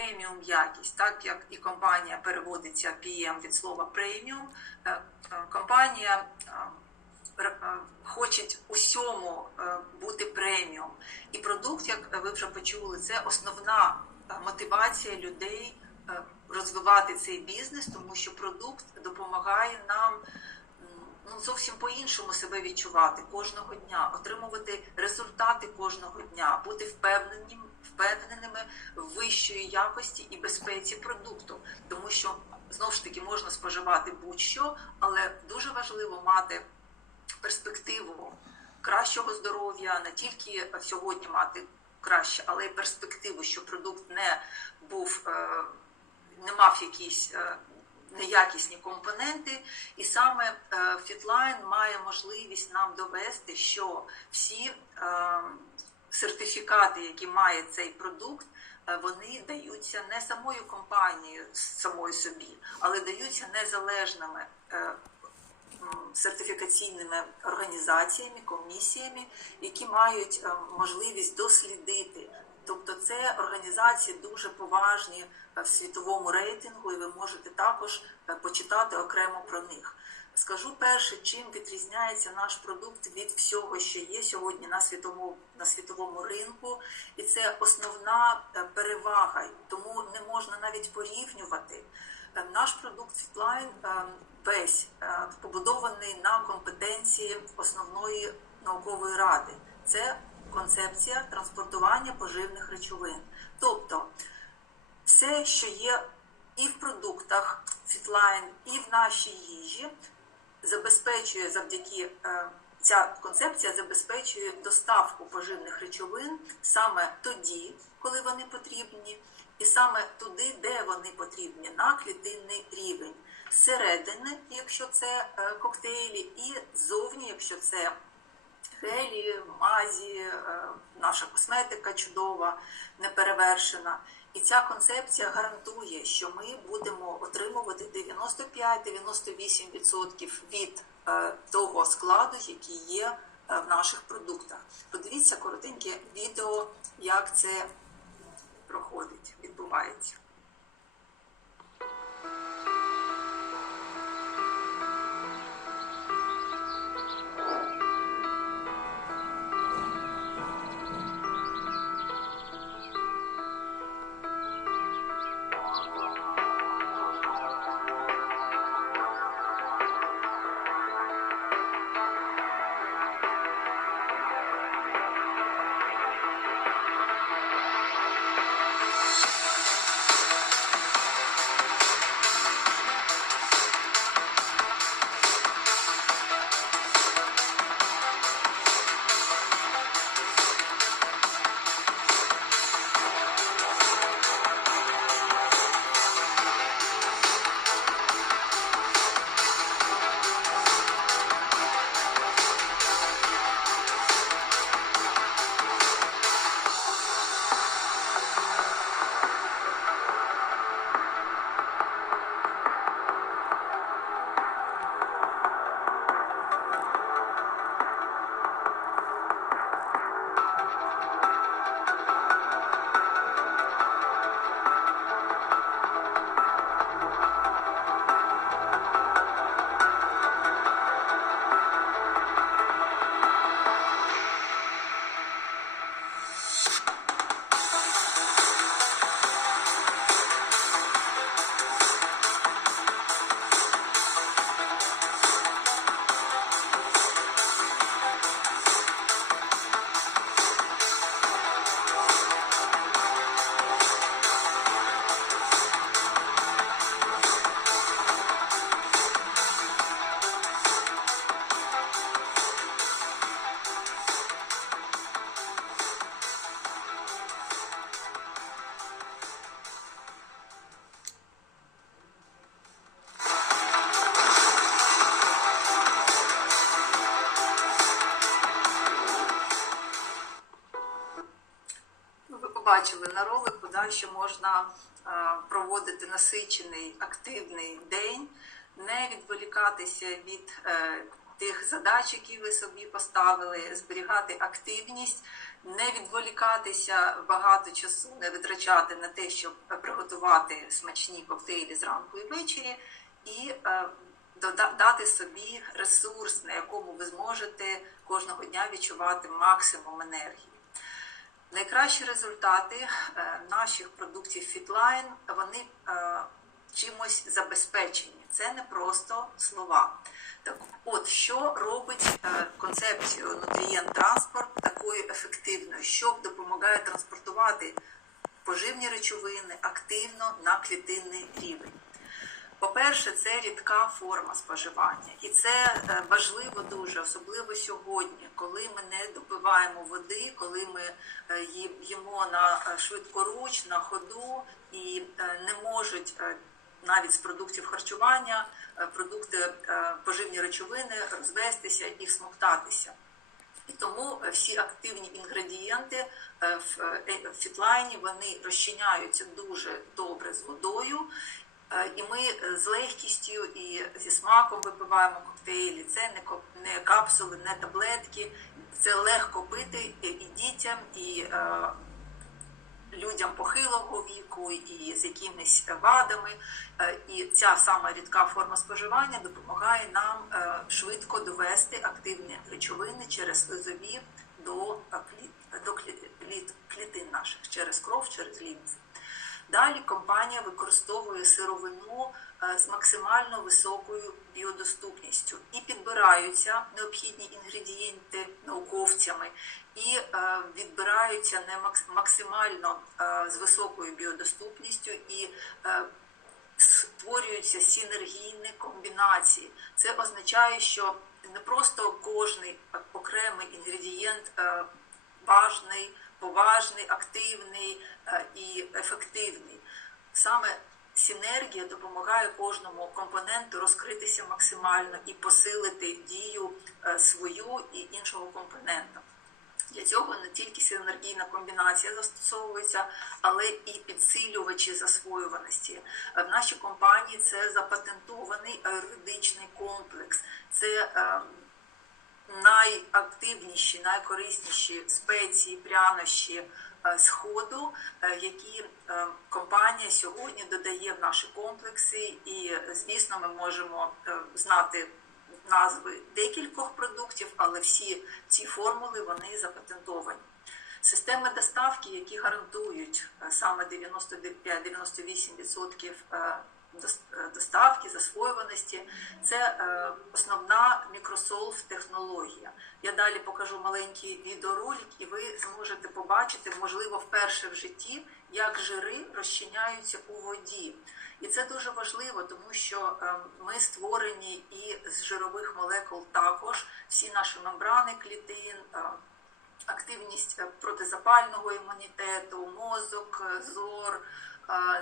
преміум якість, так як і компанія переводиться PM від слова преміум, е, е, компанія е, хоче усьому бути преміум. І продукт, як ви вже почули, це основна мотивація людей розвивати цей бізнес, тому що продукт допомагає нам ну, зовсім по-іншому себе відчувати кожного дня, отримувати результати кожного дня, бути впевненим, впевненими в вищої якості і безпеці продукту, тому що знову ж таки можна споживати будь-що, але дуже важливо мати перспективу кращого здоров'я, не тільки сьогодні мати краще, але й перспективу, що продукт не був, е, не мав якісь е, неякісні компоненти, і саме е, Фітлайн має можливість нам довести, що всі е, сертифікати, які має цей продукт, е, вони даються не самою компанією самою собі, але даються незалежними е, сертифікаційними організаціями, комісіями, які мають е, можливість дослідити. Тобто це організації дуже поважні в світовому рейтингу, і ви можете також почитати окремо про них. Скажу перше, чим відрізняється наш продукт від всього, що є сьогодні на світовому, на світовому ринку, і це основна е, перевага, тому не можна навіть порівнювати. Е, Наш продукт Fitline е, весь побудований на компетенції основної наукової ради. Це концепція транспортування поживних речовин. Тобто все, що є і в продуктах Fitline, і в нашій їжі, забезпечує завдяки е, ця концепція забезпечує доставку поживних речовин саме тоді, коли вони потрібні, і саме туди, де вони потрібні, на клітинний рівень. Зсередини, якщо це е, коктейлі, і ззовні, якщо це гелі, мазі, е, наша косметика чудова, неперевершена. І ця концепція гарантує, що ми будемо отримувати 95-98% від е, того складу, який є е, в наших продуктах. Подивіться коротеньке відео, як це проходить, відбувається. На ролику, да, можна е, проводити насичений активний день, не відволікатися від е, тих задач, які ви собі поставили, зберігати активність, не відволікатися багато часу, не витрачати на те, щоб приготувати смачні коктейлі зранку і ввечері, і е, дати собі ресурс, на якому ви зможете кожного дня відчувати максимум енергії. Найкращі результати е, наших продуктів Fitline, вони е, чимось забезпечені. Це не просто слова. Так от, що робить е, концепцію нутрієнт транспорт такою ефективною, що допомагає транспортувати поживні речовини активно на клітинний рівень. По-перше, це рідка форма споживання, і це е, важливо дуже, особливо сьогодні, коли ми не допиваємо води, коли ми е, їмо на е, швидкоруч, на ходу і не можуть навіть з продуктів харчування продукти поживні речовини розвестися і всмоктатися. І тому всі активні інгредієнти в фітлайні вони розчиняються дуже добре з водою. Е, І ми е, з легкістю і зі смаком випиваємо коктейлі. Це не не капсули, не таблетки. Це легко пити і і дітям, і е, людям похилого віку, і з якимись вадами. Е, І ця сама рідка форма споживання допомагає нам е, швидко довести активні речовини через слизові до, е, кліт- до клі- кліт- клітин наших через кров, через лімф. Далі компанія використовує сировину е, з максимально високою біодоступністю і підбираються необхідні інгредієнти науковцями, і е, відбираються не максимально е, з високою біодоступністю і створюються синергійні комбінації. Це означає, що не просто кожний окремий інгредієнт важний, поважний, активний е, і ефективний. Саме синергія допомагає кожному компоненту розкритися максимально і посилити дію е, свою і іншого компонента. Для цього не тільки синергійна комбінація застосовується, але і підсилювачі засвоюваності. Е, В нашій компанії це запатентований аероюридичний комплекс. Це найактивніші, найкорисніші спеції, прянощі е, сходу, е, які е, компанія сьогодні додає в наші комплекси, і звісно, ми можемо знати назви декількох продуктів, але всі ці формули вони запатентовані. Системи доставки, які гарантують саме 95-98% е, дос- е, доставки, засвоюваності, це е, основна Microsolve технологія. Я далі покажу маленький відеоролик, і ви зможете побачити, можливо, вперше в житті, як жири розчиняються у воді. І це дуже важливо, тому що е, ми створені і з жирових молекул також всі наші мембрани клітин. е, активність е, протизапального імунітету, мозок, е, зор, е,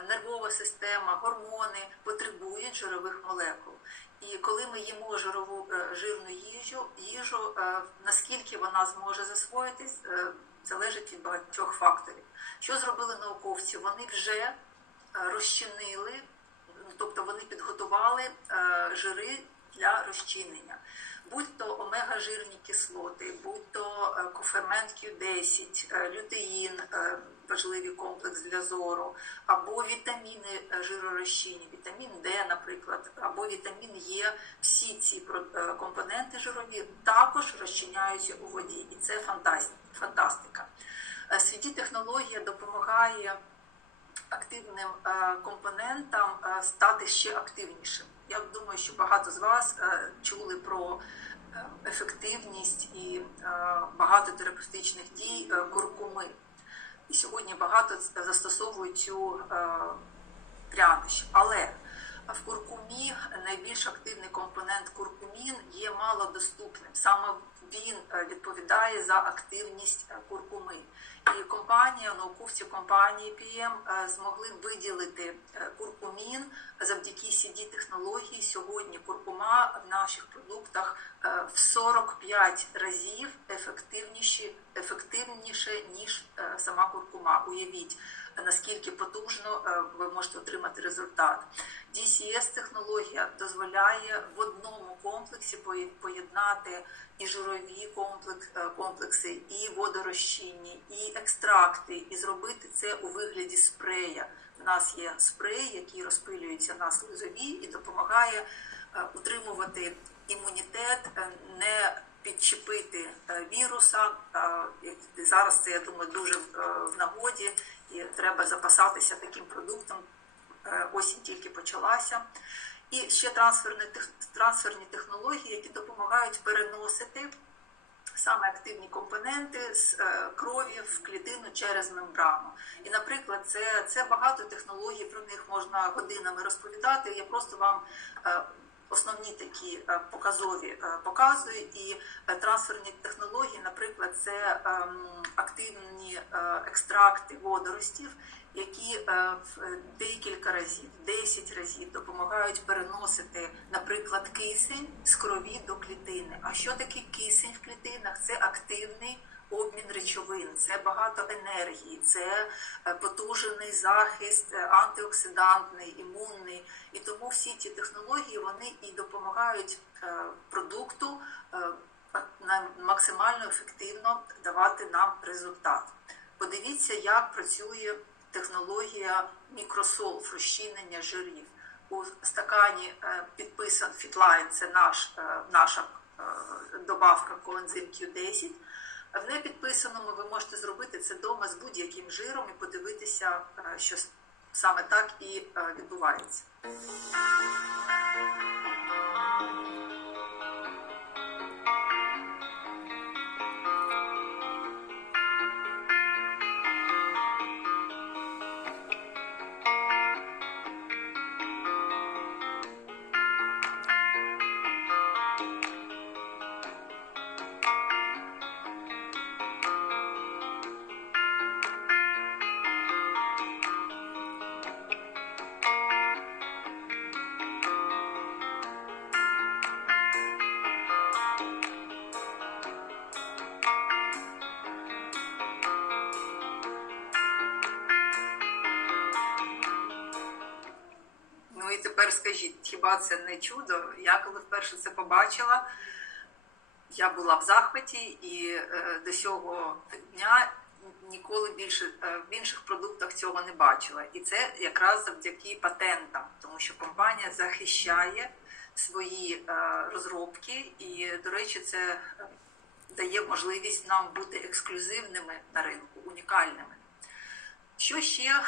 нервова система, гормони потребують жирових молекул. І коли ми їмо жирову е, жирну їжу, їжу е, наскільки вона зможе засвоїтись, е, залежить від багатьох факторів. Що зробили науковці? Вони вже розчинили, тобто вони підготували жири для розчинення. Будь то омега-жирні кислоти, будь то кофермент Q10, е, лютеїн, важливий комплекс для зору, або вітаміни е, жиророзчинні, вітамін Д, наприклад, або вітамін Е, всі ці е, компоненти жирові також розчиняються у воді, і це фантас- фантастика. Е, Світі технологія допомагає активним компонентам стати ще активнішим. Я думаю, що багато з вас чули про ефективність і багато терапевтичних дій куркуми. І сьогодні багато застосовують цю е, прянощ. Але в куркумі найбільш активний компонент куркумін є малодоступним. Саме він е, відповідає за активність е, куркуми. І компанія, науковці компанії PM е, змогли виділити куркумін завдяки cd технології. Сьогодні куркума в наших продуктах в 45 разів ефективніше, ефективніше ніж сама куркума. Уявіть, наскільки потужно е, ви можете отримати результат. DCS технологія дозволяє в одному комплексі поєднати і жирові е, комплекси, і водорозчинні, і екстракти, і зробити це у вигляді спрея. У нас є спрей, який розпилюється на слизові і допомагає е, утримувати імунітет, не підчепити е, віруса. Е, Зараз це я думаю дуже е, в нагоді, і треба запасатися таким продуктом. Осінь тільки почалася. І ще трансферні, технології, які допомагають переносити саме активні компоненти з крові в клітину через мембрану. І, наприклад, це, це багато технологій, про них можна годинами розповідати. Я просто вам основні такі е, показові е. І е, трансферні технології, наприклад, це ем, активні екстракти водоростів. Які в декілька разів, 10 разів допомагають переносити, наприклад, кисень з крові до клітини. А що таке кисень в клітинах? Це активний обмін речовин, це багато енергії, це е, потужений захист, е, антиоксидантний, імунний. І тому всі ці технології вони і допомагають е, продукту максимально ефективно давати нам результат. Подивіться, як працює технологія мікросолф, розчинення жирів. У стакані підписан Fitline, це наш, наша добавка коензим Q10. В непідписаному ви можете зробити це вдома з будь-яким жиром і подивитися, е, що саме так і е, відбувається. Тепер скажіть, хіба це не чудо? Я коли вперше це побачила, я була в захваті і е, до цього дня ніколи більше е, в інших продуктах цього не бачила. І це якраз завдяки патентам, тому що компанія захищає свої е, розробки, і, до речі, це дає можливість нам бути ексклюзивними на ринку, унікальними. Що ще